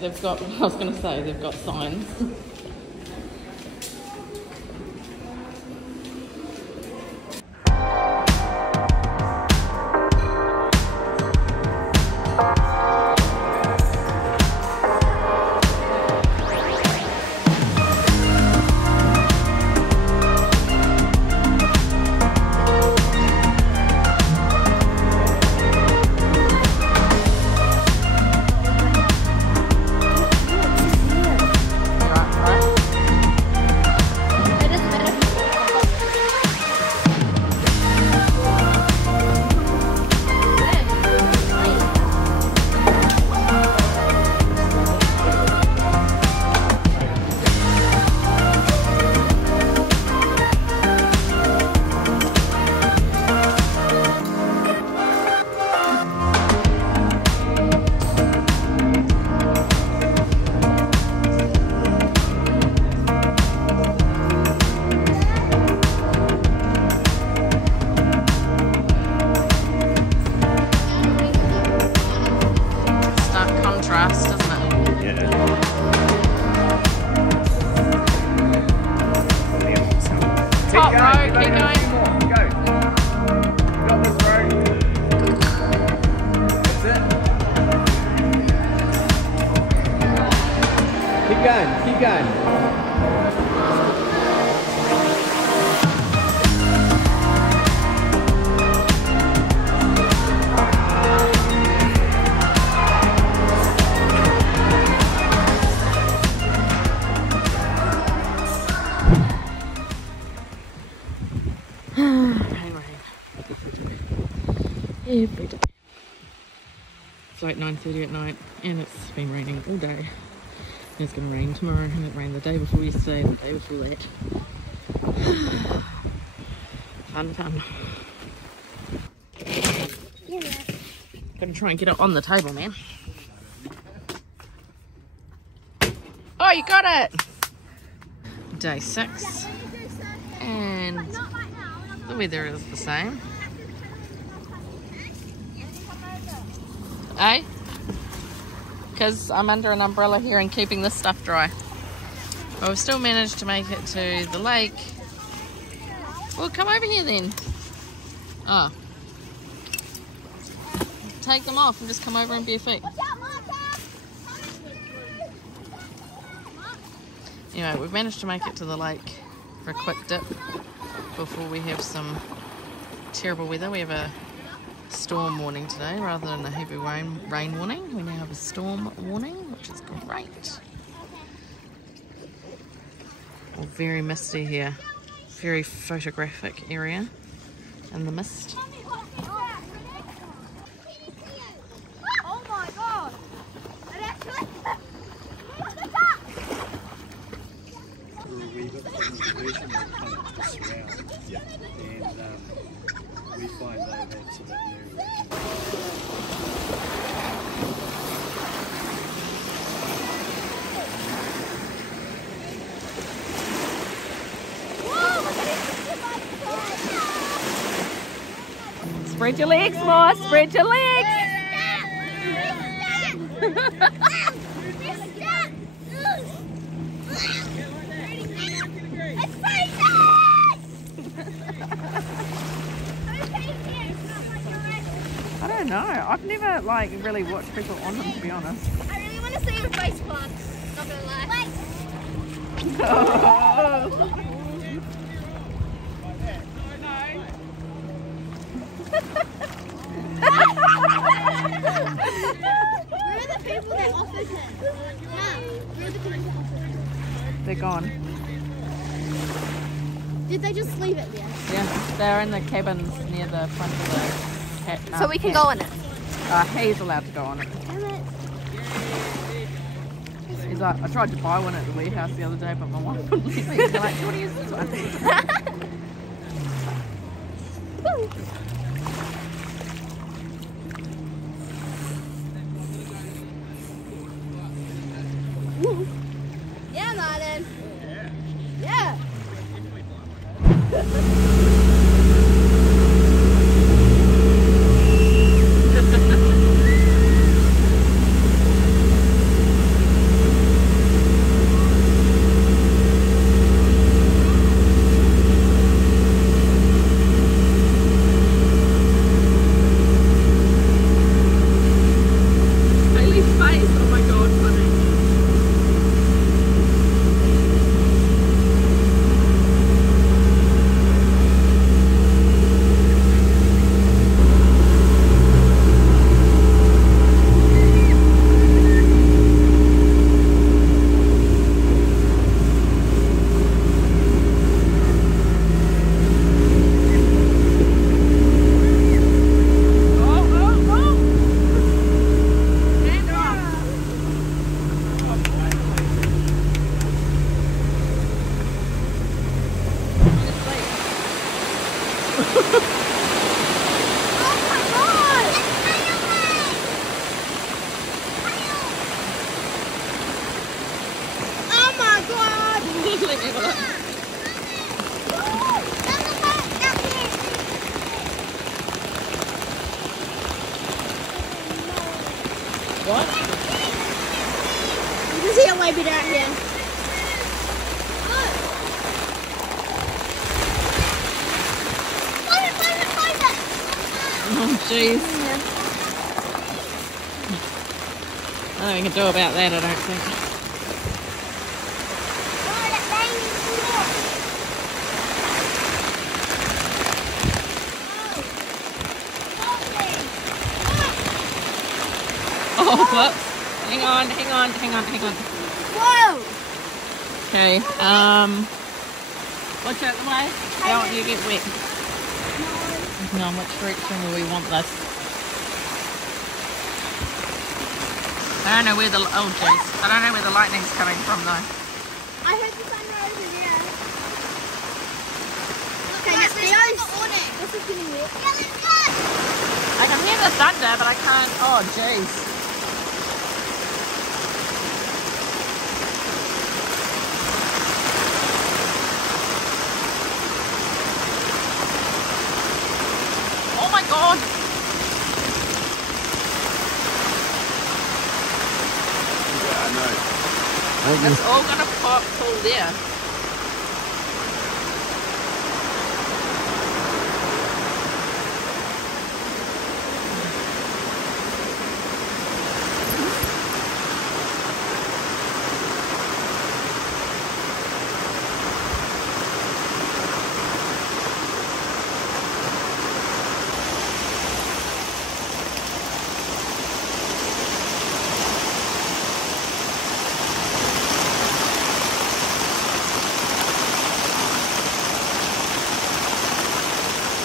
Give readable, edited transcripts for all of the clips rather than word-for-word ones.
they've got, I was going to say, they've got signs. Keep going. Every day. It's like 9:30 at night and it's been raining all day. And it's going to rain tomorrow and it rained the day before yesterday and the day before that. Fun, fun. Yeah. Gonna try and get it on the table, man. Oh, you got it! Day 6. And the weather is the same. Eh? Because I'm under an umbrella here and keeping this stuff dry. But we've still managed to make it to the lake. Well, come over here then. Oh. Take them off and just come over and bare feet. Anyway, we've managed to make it to the lake for a quick dip before we have some terrible weather. We have a storm warning today rather than a heavy rain warning. We now have a storm warning, which is great. Well, very misty here. Very photographic area in the mist. Oh my god! We find that absolutely Spread your legs more, spread your legs! I don't know. I've never like really watched people on them, to be honest. I really want to see your face plant. Not gonna lie. Oh. Where are the people that offered it? Yeah. Where are the people that offered it? They're gone. Did they just leave it there? Yeah, they're in the cabins near the front of the So we can go in it. He's allowed to go on it. Damn it. He's like, I tried to buy one at the warehouse the other day, but my wife wouldn't let me. They're like, do you want to use this one? Yeah, Martin. Yeah. Oh my god! Let me have a look. What? You can see it way better out here. Oh jeez. Nothing we can do about that, I don't think. Oh, whoops. Hang on. Whoa! Okay, watch out the way. Don't want you to get wet. No, which direction will we want this? I don't know where the, oh jeez. I don't know where the lightning's coming from though. I heard the sunrise in there. Okay, let's go. This is getting wet. I can hear the thunder, but I can't, oh jeez. Oh my god! Yeah, I know. It's all gonna fall there.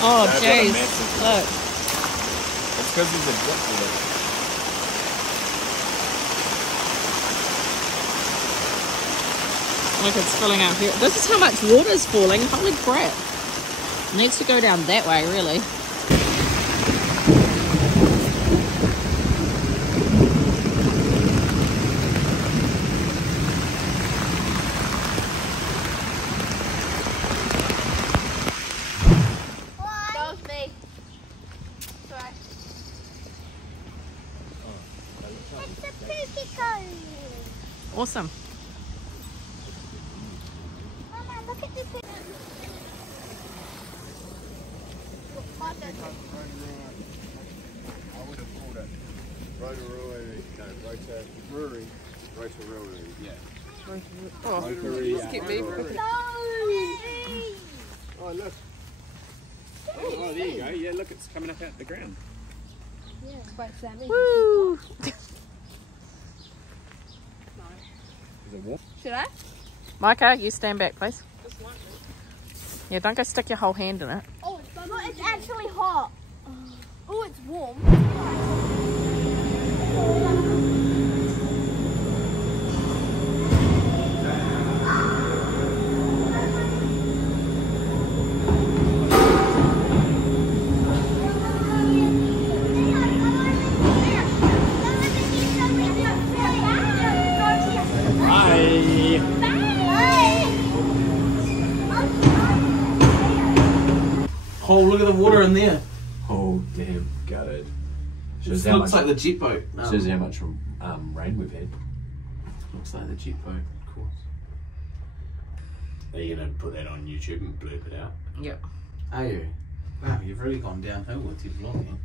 Oh That's jeez, what I meant. look. It's because there's a drop with it. Look, it's filling out here. This is how much water's falling. Holy crap. It needs to go down that way, really. That was me. Sorry. It's a pookie cone. Awesome. Mama, look at the pookie. I would have called it Rotorui, no, Rotorui, Rotorui, yeah. Oh, Rotary, just keep me. Oh, look. Oh, there you go. Yeah, look, it's coming up out the ground. Yeah, it's quite savvy. Woo! Is it warm? Should I? Micah, you stand back, please. Yeah, don't go stick your whole hand in it. Oh, it's actually hot. Oh, it's warm. Oh, look at the water in there. Oh, damn, gutted. It looks like the jet boat. Shows how much rain we've had. Looks like the jet boat, of course. Are you going to put that on YouTube and blurb it out? Yep. Are you? Wow, you've really gone downhill with your vlogging.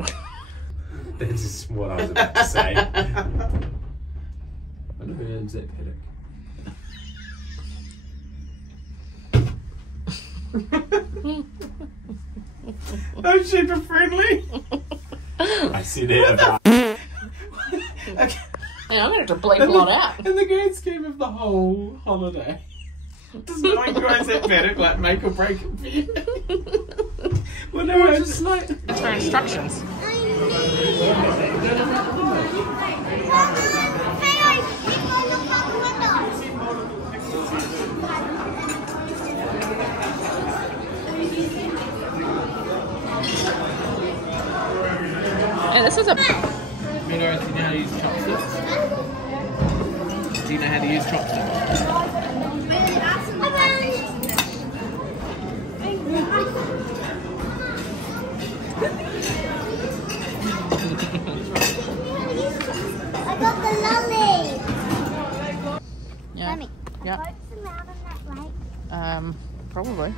That's what I was about to say. I wonder who owns that paddock. I'm super friendly. I said that. Yeah, I'm going to bleep a lot out. In the grand scheme of the whole holiday, does knowing who owns that paddock like make or break it for you? Well, no, I just like. That's for instructions. And this is a... Mira, do you know how to use chopsticks? Do you know how to use chopsticks? I got the lolly. Yeah. Mummy, Yeah. are boats allowed on that lake? Probably.